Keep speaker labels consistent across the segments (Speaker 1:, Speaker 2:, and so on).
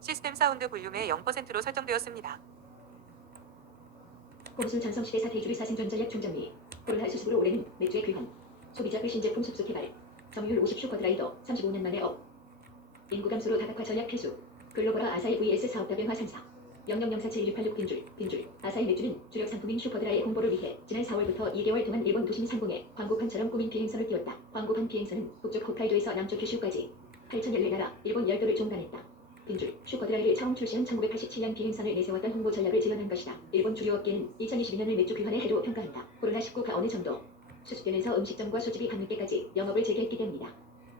Speaker 1: 시스템 사운드 볼륨의 0%로 설정되었습니다.
Speaker 2: 홈슨 전성시대 사태주의 사생전 전략 총정리 코로나 수습으로 올해는 맥주의 귀환 소비자 불신 제품 습수 개발 점유율 50 슈퍼드라이더 35년 만에 업 인구 감소로 다각화 전략 필수 글로벌화 아사히 vs 사업 다변화 상사 00047686 빈줄 빈줄 아사히 맥주는 주력 상품인 슈퍼드라이 홍보를 위해 지난 4월부터 2개월 동안 일본 도심 상공에 광고판처럼 꾸민 비행선을 띄웠다. 광고판 비행선은 북쪽 홋카이도에서 남쪽 규슈까지 8,014나라 일본 10도를 종단했다. 빈줄 슈퍼드라이를 처음 출시한 1987년 비행선을 내세웠던 홍보 전략을 지원한 것이다. 일본 주류 업계는 2022년을 맥주 귀환의 해로 평가한다. 코로나19가 어느 정도 수습되면서 음식점과 술집이 밤늦게까지 영업을 재개했기 때문이다.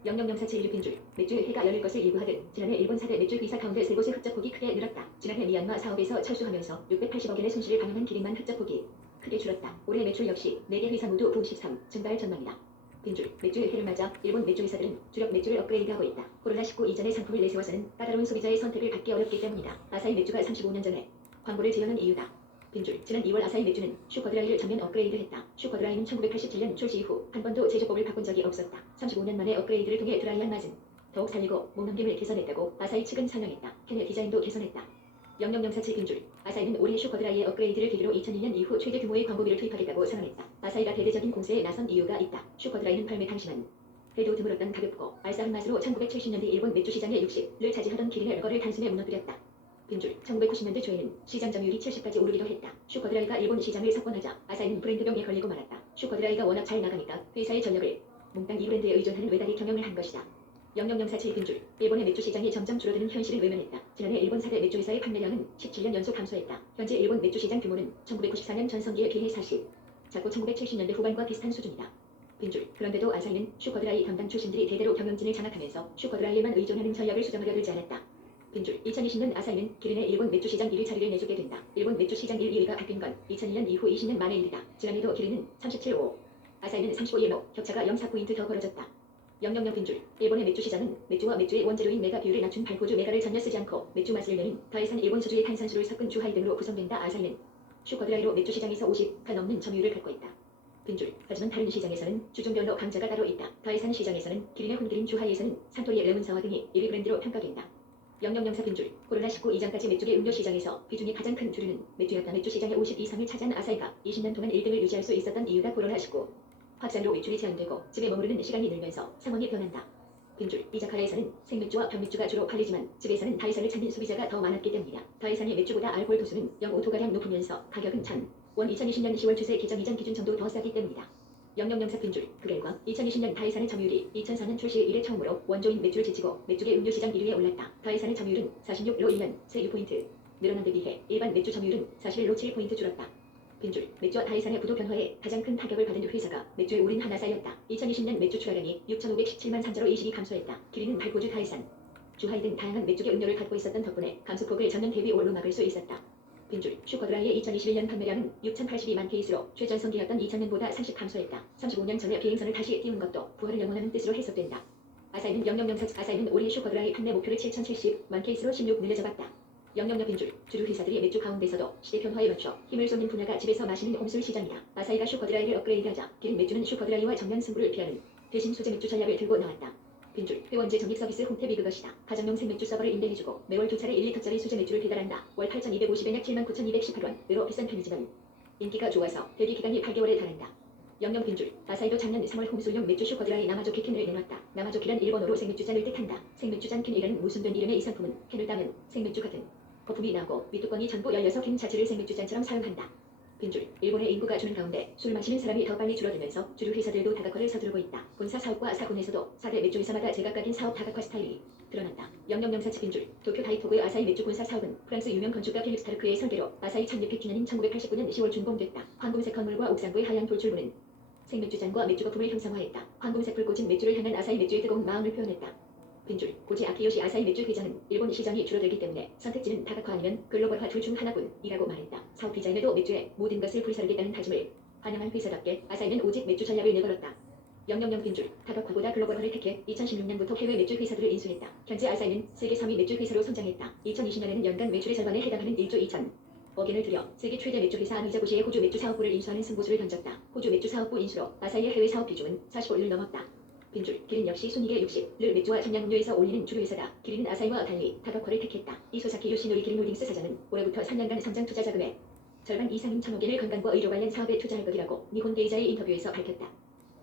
Speaker 2: 000476 빈줄 맥주 해가 열릴 것을 예고하듯 지난해 일본 사대 맥주 기사 가운데 세 곳의 흑자폭이 크게 늘었다. 지난해 미얀마 사업에서 철수하면서 680억 엔의 손실을 방영한 기린만 흑자폭이 크게 줄었다. 올해 매출 역시 4개 회사 모두 분13 증가할 전망이다. 빈줄 맥주의 해를 맞아 일본 맥주 회사들은 주력 맥주를 업그레이드하고 있다. 코로나19 이전의 상품을 내세워서는 까다로운 소비자의 선택을 받기 어렵기 때문이다. 아사히 맥주가 35년 전에 광고를 재현한 이유다. 빈줄 지난 2월 아사히 맥주는 슈퍼드라이를 전면 업그레이드했다. 슈퍼드라이는 1987년 출시 이후 한 번도 제조법을 바꾼 적이 없었다. 35년 만에 업그레이드를 통해 드라이한 맛은 더욱 살리고 목넘김을 개선했다고 아사히 측은 설명했다. 캔의 디자인도 개선했다. 0004 빈줄 아사히는 올해 슈퍼드라이의 업그레이드를 계기로 2002년 이후 최대 규모의 광고비를 투입하겠다고 선언했다. 아사히가 대대적인 공세에 나선 이유가 있다. 슈퍼드라이는 팔매 당시만 해도 드물었던 가볍고 알싸한 맛으로 1970년대 일본 맥주 시장의 60를 차지하던 기린의 거를 단숨에 무너뜨렸다. 빈줄 1990년대 초에는 시장 점유율이 70까지 오르기도 했다. 슈퍼드라이가 일본 시장을 석권하자 아사히는 브랜드병에 걸리고 말았다. 슈퍼드라이가 워낙 잘 나가니까 회사의 전력을 몽땅 이 브랜드에 의존하는 외다리 경영을 한 것이다. 0004 빈줄 일본의 맥주 시장이 점점 줄어드는 현실을 외면했다. 지난해 일본 사대 맥주 회사의 판매량은 17년 연속 감소했다. 현재 일본 맥주 시장 규모는 1994년 전성기에 비해 40, 작고 1970년대 후반과 비슷한 수준이다. 빈줄 그런데도 아사히는 슈퍼드라이 담당 출신들이 대대로 경영진을 장악하면서 슈퍼드라이에만 의존하는 전략을 수정하려 들지 않았다. 빈줄 2020년 아사히는 기린의 일본 맥주 시장 1위 차례를 내주게 된다. 일본 맥주 시장 1, 2위가 바뀐 건 2001년 이후 20년 만의 일이다. 지난해도 기린은 37호, 아사히는 35.15, 격차가 0.4포인트 더 벌어졌다. 000 빈줄 일본의 맥주 시장은 맥주와 맥주의 원재료인 메가 비율을 낮춘 발포주 메가를 전혀 쓰지 않고 맥주 맛을 내는 더해산 일본 소주의 탄산수를 섞은 주하이 등으로 구성된다. 아사히는 슈퍼드라이로 맥주 시장에서 50가 넘는 점유율을 갖고 있다. 빈줄 하지만 다른 시장에서는 주종별로 강자가 따로 있다. 더해산 시장에서는 기린의 혼기린 주하이에서는 산토리의 레몬사와 등이 1위 브랜드로 평가된다. 0004 빈줄 코로나19 이전까지 맥주의 음료 시장에서 비중이 가장 큰 주류는 맥주였다. 맥주 시장의 50 이상을 차지한 아사히가 20년 동안 1등을 유지할 수 있었던 이유가 코로나19 확산으로 외출이 제한되고 집에 머무르는 시간이 늘면서 상황이 변한다. 빈줄 이자카야에서는 생맥주와 병맥주가 주로 팔리지만 집에서는 다이사를 찾는 소비자가 더 많았기 때문이다. 다이산이 맥주보다 알코올 도수는 0.5도가량 높으면서 가격은 천원 2020년 10월 추세 개정 이전 기준 정도 더 싸기 때문이다. 0004 빈줄 그 결과 2020년 다이산의 점유율이 2004년 출시 이래 처음으로 원조인 맥주를 제치고 맥주의 음료 시장 1위에 올랐다. 다이산의 점유율은 46로 1년 새 6포인트 늘어난 데 비해 일반 맥주 점유율은 41로 7포인트 줄었다. 빈줄 맥주와 다이산의 부도 변화에 가장 큰 타격을 받은 회사가 맥주의 우린 하나사였다. 2020년 맥주 출하량이 6,517만 산자로 22 감소했다. 기린은 발포주 다이산, 주하이 등 다양한 맥주계 음료를 갖고 있었던 덕분에 감소폭을 전년 대비 올로 막을 수 있었다. 빈줄 슈퍼드라이의 2021년 판매량은 6,082만 케이스로 최전성기였던 2000년보다 30 감소했다. 35년 전에 비행선을 다시 띄운 것도 부활을 영원하는 뜻으로 해석된다. 아사히는 0004 아사히는 올해 슈퍼드라이 판매 목표를 7,070만 케이스로 16 늘려잡았다. 00 빈줄 주류 회사들이 맥주 가운데서도 시대 변화에 맞춰 힘을 쏟는 분야가 집에서 마시는 홈술 시장이다. 아사히가 슈퍼드라이를 업그레이드하자 기린 맥주는 슈퍼드라이와 정면 승부를 피하는 대신 소재 맥주 전략을 들고 나왔다. 빈줄 회원제 적립 서비스 홈탭이 그것이다. 가정용 생맥주 서버를 임대해주고 매월 두 차례 1리터짜리 수제 맥주를 배달한다. 월 8,250엔 약 79,218원 으로 비싼 편이지만 인기가 좋아서 대기 기간이 8개월에 달한다. 영영 빈줄 아사히도 작년 3월 홈술용 맥주 슈퍼드라이 나마조키 캔을 내놨다. 나마조키란 일본어로 생맥주잔을 뜻한다. 생맥주잔 캔이라는 무슨된 이름의 이 상품은 캔을 따면 생맥주 같은 거품이 나고 밑뚜껑이 전부 열려서 캔 자체를 생맥주잔처럼 사용한다. 빈줄 일본의 인구가 주는 가운데 술 마시는 사람이 더 빨리 줄어들면서 주류 회사들도 다각화를 서두르고 있다. 본사 사업과 사군에서도 4대 맥주 회사마다 제각각인 사업 다각화 스타일이 드러난다. 0004 빈줄 도쿄 다이토구의 아사히 맥주 본사 사업은 프랑스 유명 건축가 필립 스타르크의 설계로 아사히 1600주년인 1989년 10월 준공됐다. 황금색 건물과 옥상구의 하얀 돌출문은 생맥주잔과 맥주 거품을 형상화했다. 황금색 불꽃은 맥주를 향한 아사히 맥주의 뜨거운 마음을 표현했다. 빈줄 고지 아키요시 아사히 맥주 회장은 일본 시장이 줄어들기 때문에 선택지는 다각화 아니면 글로벌화 둘 중 하나뿐이라고 말했다. 사업 디자인에도 맥주에 모든 것을 불사르겠다는 다짐을 반영한 회사답게 아사히는 오직 맥주 전략을 내걸었다. 000 빈줄 다각화보다 글로벌화를 택해 2016년부터 해외 맥주 회사들을 인수했다. 현재 아사히는 세계 3위 맥주 회사로 성장했다. 2020년에는 연간 매출의 절반에 해당하는 1조 2천 억엔을 들여 세계 최대 맥주 회사 아미자고시의 호주 맥주 사업부를 인수하는 승부수를 던졌다. 호주 맥주 사업부 인수로 아사히의 해외 사업 비중은 45를 넘었다. 빈줄, 기린 역시 순이계 60를 맥주와 청량음료에서 올리는 주류 회사다. 기린은 아사히와 달리 다덕화를 택했다. 이소사키 요시노리 기린 홀딩스 사장은 올해부터 3년간 성장 투자 자금의 절반 이상인 천억 엔을 건강과 의료 관련 사업에 투자할 것이라고 니혼 게이자의 인터뷰에서 밝혔다.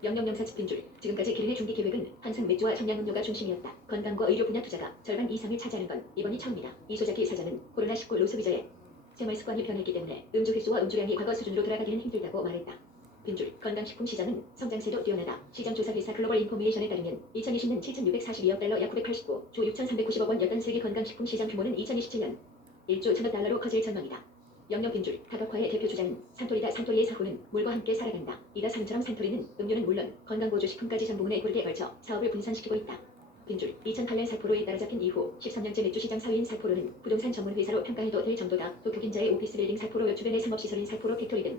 Speaker 2: 명령명사 짚빈줄, 지금까지 기린의 중기 계획은 항상 맥주와 청량음료가 중심이었다. 건강과 의료 분야 투자가 절반 이상을 차지하는 건 이번이 처음이다. 이소자키 사장은 코로나19 로스비자의 생활 습관이 변했기 때문에 음주 횟수와 음주량이 과거 수준으로 돌아가기는 힘들다고 말했다. 빈줄 건강식품 시장은 성장세도 뛰어나다. 시장 조사 회사 글로벌 인포메이션에 따르면 2020년 7,642억 달러 약 989조 6,390억 원이었던 세계 건강식품 시장 규모는 2027년 1조 1천억 달러로 커질 전망이다. 영영 빈줄 다덕화의 대표 주자는 산토리다 산토리의 사고는 물과 함께 살아간다. 이다 상처럼 산토리는 음료는 물론 건강보조식품까지 전 부문에 고르게 걸쳐 사업을 분산시키고 있다. 빈줄 2008년 사포로에 따라잡힌 이후 13년째 맥주 시장 4위인 사포로는 부동산 전문 회사로 평가해도 될 정도다. 도쿄 긴자의 오피스 빌딩 사포로 주변의 상업시설인 사포로 팩토리 등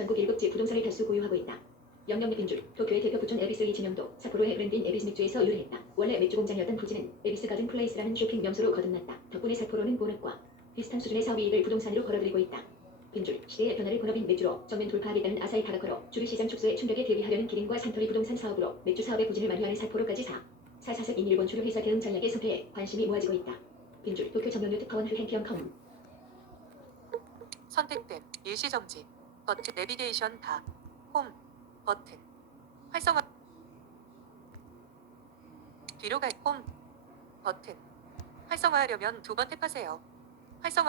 Speaker 2: 전국 7지 부동산을 다수 보유하고 있다. 영영 맥빈줄 도쿄의 대표 부촌 에비스 이진영도 사포로의 브랜드인 에비스 맥주에서 유래했다. 원래 맥주 공장이었던 부지는 에비스 가든 플레이스라는 쇼핑 명소로 거듭났다. 덕분에 사포로는 본업과 비슷한 수준의 사업 이익을 부동산으로 벌어들이고 있다. 빈줄 시대의 변화를 본업인 맥주로 정면 돌파하겠다는 아사히 다가커로 주류 시장 축소의 충격에 대비하려는 기린과 산토리 부동산 사업으로 맥주 사업의 부진을 만회하는 사포로까지 사 사사색인 일본 주류 회사 대응 전략에 섭외해 관심이 모아지고 있다. 빈줄 도쿄 전면유 특파원 흐행평컴
Speaker 1: 선택된 일시 정지 버튼 내비게이션 다홈 버튼. 활성화. 뒤로 갈 홈 버튼. 활성화하려면 두 번 탭하세요. 활성화